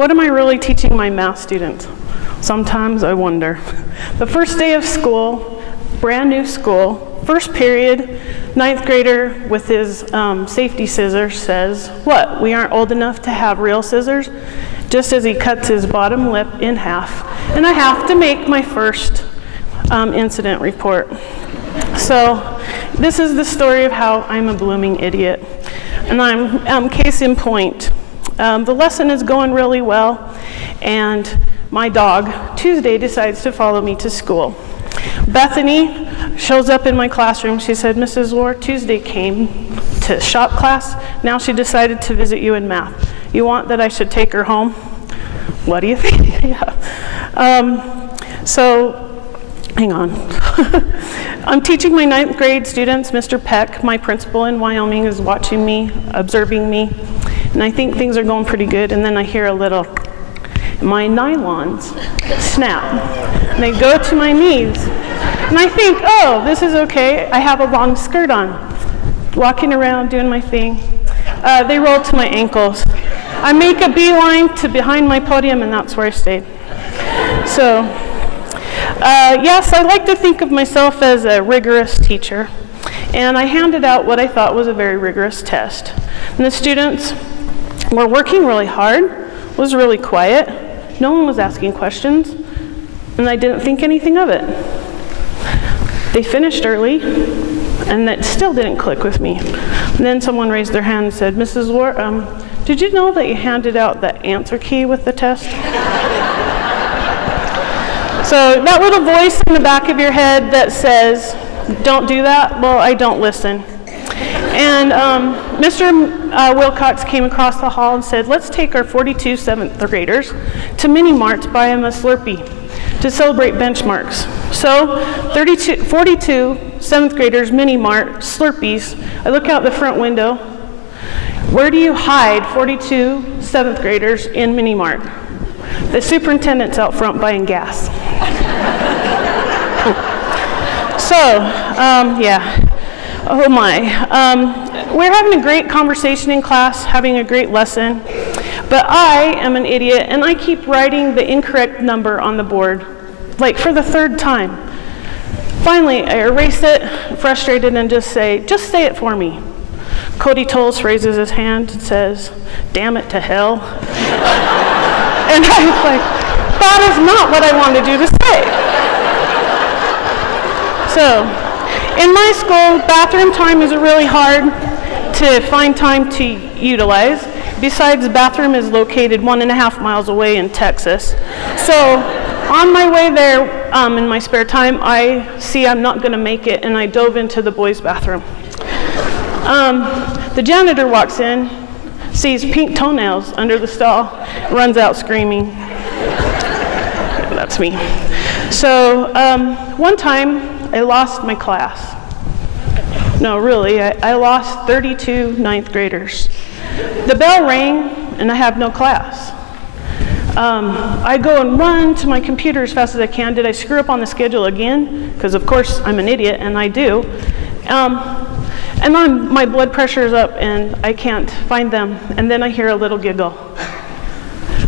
What am I really teaching my math students? Sometimes I wonder. The first day of school, brand new school, first period, 9th grader with his safety scissors says, what, we aren't old enough to have real scissors? Just as he cuts his bottom lip in half. And I have to make my first incident report. So this is the story of how I'm a blooming idiot. And I'm case in point. The lesson is going really well, and my dog, Tuesday, decides to follow me to school. Bethany shows up in my classroom. She said, Mrs. Warr, Tuesday came to shop class. Now she decided to visit you in math. You want that I should take her home? What do you think? Yeah. So, hang on. I'm teaching my 9th grade students. Mr. Peck, my principal in Wyoming, is watching me, observing me, and I think things are going pretty good. And then I hear a little, my nylons snap, and they go to my knees. And I think, oh, this is okay. I have a long skirt on, walking around doing my thing. They roll to my ankles. I make a beeline to behind my podium, and that's where I stayed. So, yes, I like to think of myself as a rigorous teacher, and I handed out what I thought was a very rigorous test. And the students were working really hard, was really quiet, no one was asking questions, and I didn't think anything of it. They finished early, and that still didn't click with me. And then someone raised their hand and said, Mrs. Warr, did you know that you handed out the answer key with the test? So that little voice in the back of your head that says, don't do that, well, I don't listen. And Mr. Wilcox came across the hall and said, let's take our 42 7th graders to Mini Mart to buy them a Slurpee to celebrate benchmarks. So 42 7th graders, Mini Mart, Slurpees. I look out the front window. Where do you hide 42 7th graders in Mini Mart? The superintendent's out front buying gas. So, yeah. Oh my. We're having a great conversation in class, having a great lesson, but I am an idiot and I keep writing the incorrect number on the board, like for the 3rd time. Finally, I erase it, frustrated, and just say it for me. Cody Tolles raises his hand and says, damn it to hell. And I was like, that is not what I wanted you to say. So, in my school, bathroom time is really hard to find time to utilize. Besides, the bathroom is located 1.5 miles away in Texas. So, on my way there, in my spare time, I see I'm not going to make it, and I dove into the boys' bathroom. The janitor walks in, sees pink toenails under the stall, runs out screaming. That's me. So, one time, I lost my class. No, really, I lost 32 9th graders. The bell rang, and I have no class. I go and run to my computer as fast as I can. Did I screw up on the schedule again? Because, of course, I'm an idiot, and I do. And then my blood pressure is up, and I can't find them. And then I hear a little giggle.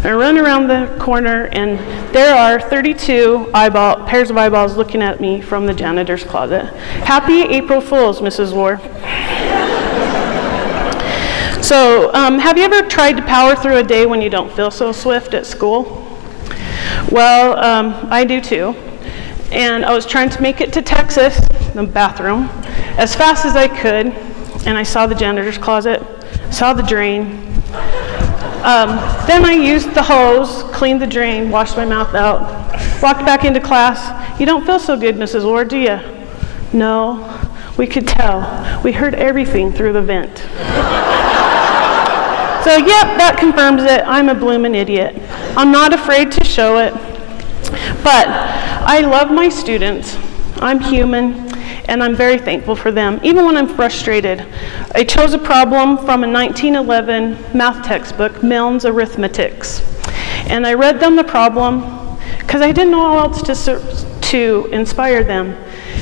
I run around the corner, and there are 32 pairs of eyeballs looking at me from the janitor's closet. Happy April Fools, Mrs. Warr. So, have you ever tried to power through a day when you don't feel so swift at school? Well, I do too. And I was trying to make it to Texas, the bathroom, as fast as I could, and I saw the janitor's closet, saw the drain. Then I used the hose, cleaned the drain, washed my mouth out, walked back into class. You don't feel so good, Mrs. Warr, do you? No, we could tell. We heard everything through the vent. So, yep, that confirms it. I'm a bloomin' idiot. I'm not afraid to show it. But I love my students. I'm human, and I'm very thankful for them, even when I'm frustrated. I chose a problem from a 1911 math textbook, Milne's Arithmetics. And I read them the problem because I didn't know how else to inspire them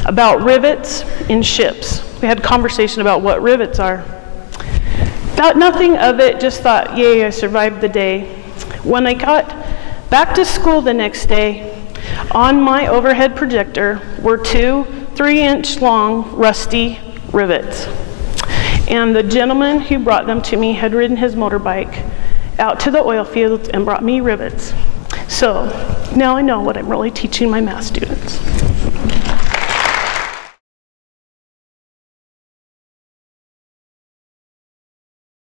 about rivets in ships. We had a conversation about what rivets are. Thought nothing of it, just thought, yay, I survived the day. When I got back to school the next day, on my overhead projector were 2 3-inch long rusty rivets. And the gentleman who brought them to me had ridden his motorbike out to the oil fields and brought me rivets. So now I know what I'm really teaching my math students.